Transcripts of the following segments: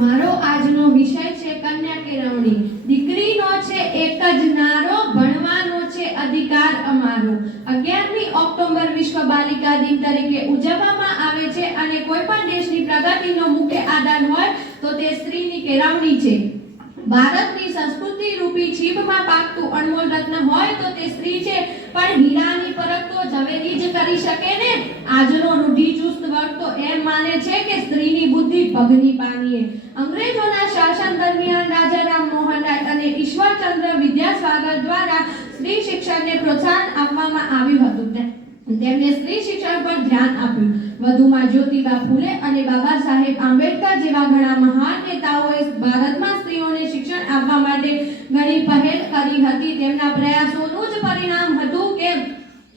મારો આજનો વિષય છે કન્યા કેળવણી। દીકરીનો છે એક જ નારો, ભણવાનો છે અધિકાર અમારો। 11મી ઓક્ટોબર વિશ્વ બાલિકા દિન તરીકે ઉજવવામાં આવે છે અને કોઈ પણ દેશની પ્રગતિનો મુખ્ય આધાર હોય તો તે સ્ત્રીની કેળવણી છે। ભારતની સંસ્કૃતિ રૂપી છીપમાં પાકતું અણમોલ રત્ન હોય તો તે સ્ત્રી છે, પણ હીરાની પરખ તો ઝવેરી જ કરી શકે ને। આજનો રૂઢિચુસ્ત વર્ગ તો એમ માને છે કે સ્ત્રીની બુદ્ધિ પગની પાનીએ। અંગ્રેજોના શાસન દરમિયાન રાજા રામ મોહન રાય અને ઈશ્વરચંદ્ર વિદ્યાસાગર દ્વારા સ્ત્રી શિક્ષણને પ્રોત્સાહન આપવામાં આવ્યું હતું। તેમણે સ્ત્રી શિક્ષણ પર ધ્યાન આપ્યું। વધુમાં જ્યોતિબા ફૂલે અને બાબા સાહેબ આંબેડકર જેવા ઘણા મહાન નેતાઓએ ભારતમાં સ્ત્રીઓને શિક્ષણ આપવા માટે ઘણી પહેલ કરી હતી। તેમના પ્રયાસોનું જ પરિણામ હતું કે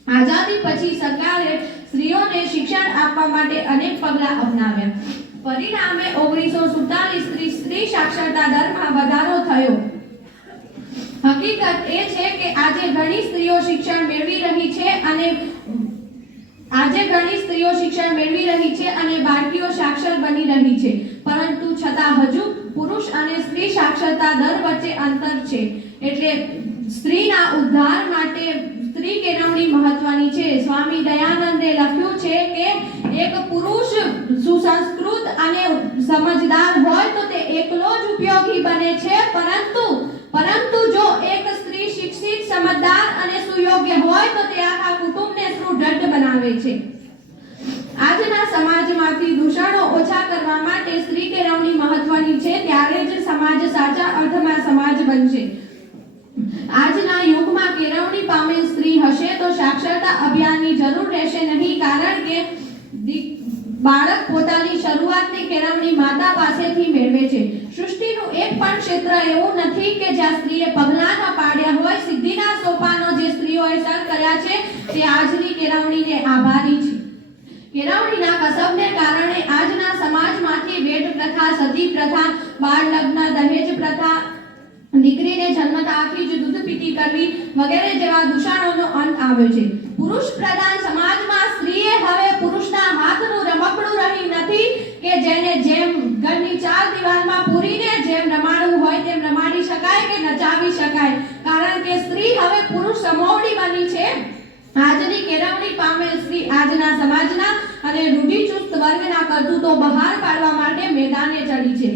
આઝાદી પછી સરકારે સ્ત્રીઓને શિક્ષણ આપવા માટે અનેક પગલાં અપનાવ્યા। પરિણામે 1947 સ્ત્રી સાક્ષરતા દરમાં વધારો થયો। હકીકત એ છે કે આજે ઘણી સ્ત્રીઓ શિક્ષણ મેળવી રહી છે અને બાળકીઓ સાક્ષર બની રહી છે, પરંતુ છતાં હજુ પુરુષ અને સ્ત્રી સાક્ષરતા દર વચ્ચે અંતર છે। એટલે સ્ત્રીના ઉદ્ધાર માટે સ્ત્રી કેળવણી મહત્વની છે। સ્વામી દયાનંદે લખ્યું છે કે એક પુરુષ સુસંસ્કૃત અને સમજદાર હોય તો તે એકલો જ ઉપયોગી બને છે, પરંતુ જો એક સ્ત્રી શિક્ષિત, સમજદાર અને સુયોગ્ય હોય તો તે આખા કુટુંબને સુદૃઢ બનાવે છે। આજના સમાજમાંથી દૂષણો ઓછા કરવા માટે સ્ત્રી કેળવણી મહત્વની છે, ત્યારે જ સમાજ સાચા અર્થમાં સમાજ બનશે। આજના યુગમાં કેળવણી પામેલ સ્ત્રી હશે તો સાક્ષરતા અભિયાનની જરૂર રહેશે નહીં, કારણ કે બાળક પોતાની શરૂઆતની કેળવણી માતા પાસેથી મેળવે છે। સૃષ્ટિનું એક પણ ક્ષેત્ર એવું નથી કે જ્યાં સ્ત્રીએ પગલાં ન પાડ્યા હોય। સિદ્ધિના સોપાનો જે સ્ત્રીઓએ સર કર્યા છે તે આજની કેળવણીને આભારી છે। કેળવણીના કસબને કારણે આજના સમાજમાંથી વેદ પ્રથા, સતી પ્રથા, બાળ લગ્ન, દહેજ પ્રથા, દીકરીને જન્મતા આખી જ દૂધ પીતી કરવી વગેરે જેવા દૂષણોનો અંત આવ્યો છે। પુરુષ પ્રધાન સમાજમાં સ્ત્રીએ હવે પુરુષના હાથનું રમકડું રહી નથી કે જેને જેમ ઘરની ચાર દિવાલમાં પૂરીને જેમ રમાડવું હોય તેમ રમાડી શકાય કે નચાવી શકાય, કારણ કે સ્ત્રી હવે પુરુષ સમોવડી બની છે। આજની કેળવણી પામેલ સ્ત્રી આજના સમાજના અને રૂઢિચુસ્ત વર્ગના કરતૂતો બહાર પાડવા માટે મેદાને ચડી છે।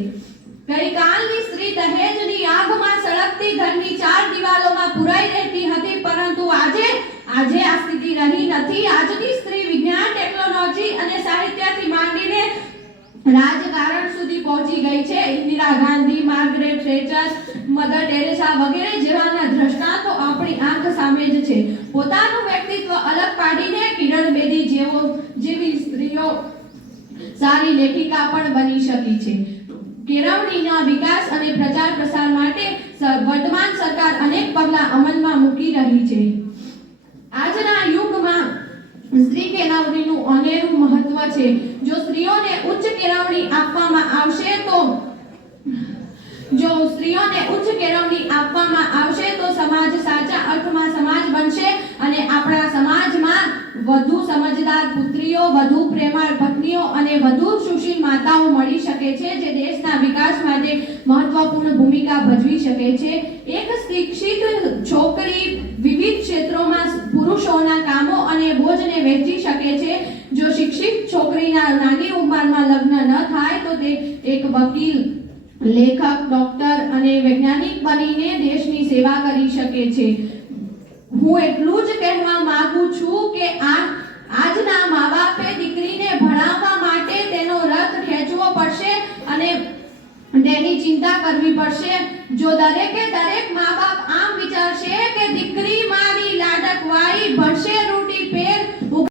ગઈકાલની સ્ત્રી દહેજની આગમાં સળગતી ઘરની ચાર દિવાલોમાં પુરાઈ રહેતી હતી, પરંતુ આજે આ સ્થિતિ રહી નથી। આજની સ્ત્રી વિજ્ઞાન, ટેકનોલોજી અને સાહિત્યથી માંડીને રાજકારણ સુધી પહોંચી ગઈ છે। Indira Gandhi, Margaret Thatcher, mother Teresa વગેરે જેવાના દ્રષ્ટાંતો આપણી આંખ સામે જ છે। પોતાનું વ્યક્તિત્વ અલગ પાડીને કિરણ બેદી જેવી સ્ત્રીઓ સારી લેખિકા પણ બની શકી છે। કેળવણીના વિકાસ અને પ્રચાર પ્રસાર માટે વર્તમાન સરકાર અનેક પગલાં અમલમાં મૂકી રહી છે। આજના યુગમાં સ્ત્રી કેળવણીનું અનેરું મહત્વ છે। જો સ્ત્રીઓને ઉચ્ચ કેળવણી આપવામાં આવશે તો સમાજ સાચા અર્થમાં સમાજ બનશે અને આપણા સમાજમાં વધુ સમજદાર પુત્રીઓ, વધુ પ્રેમાળ પત્નીઓ અને વધુ સુશીલ માતાઓ મળી શકે છે, જે દેશના વિકાસ માટે મહત્વપૂર્ણ ભૂમિકા ભજવી શકે છે। એક શિક્ષિત છોકરી વિવિધ ક્ષેત્રોમાં પુરુષોના કામો અને બોજને વહેંચી શકે છે। જો શિક્ષિત છોકરીના નાની ઉંમરમાં લગ્ન ન થાય તો તે એક વકીલ, લેખક, ડોક્ટર અને વૈજ્ઞાનિક બનીને દેશની સેવા કરી શકે છે। હું એટલું જ કહેવા માંગુ છું કે આજના મા-બાપે દીકરીને ભણાવવા માટે તેનો રથ ખેંચવો પડશે અને તેની ચિંતા કરવી પડશે। જો દરેક મા-બાપ આમ વિચારશે કે દીકરી મારી લાડકવાઈ ભણશે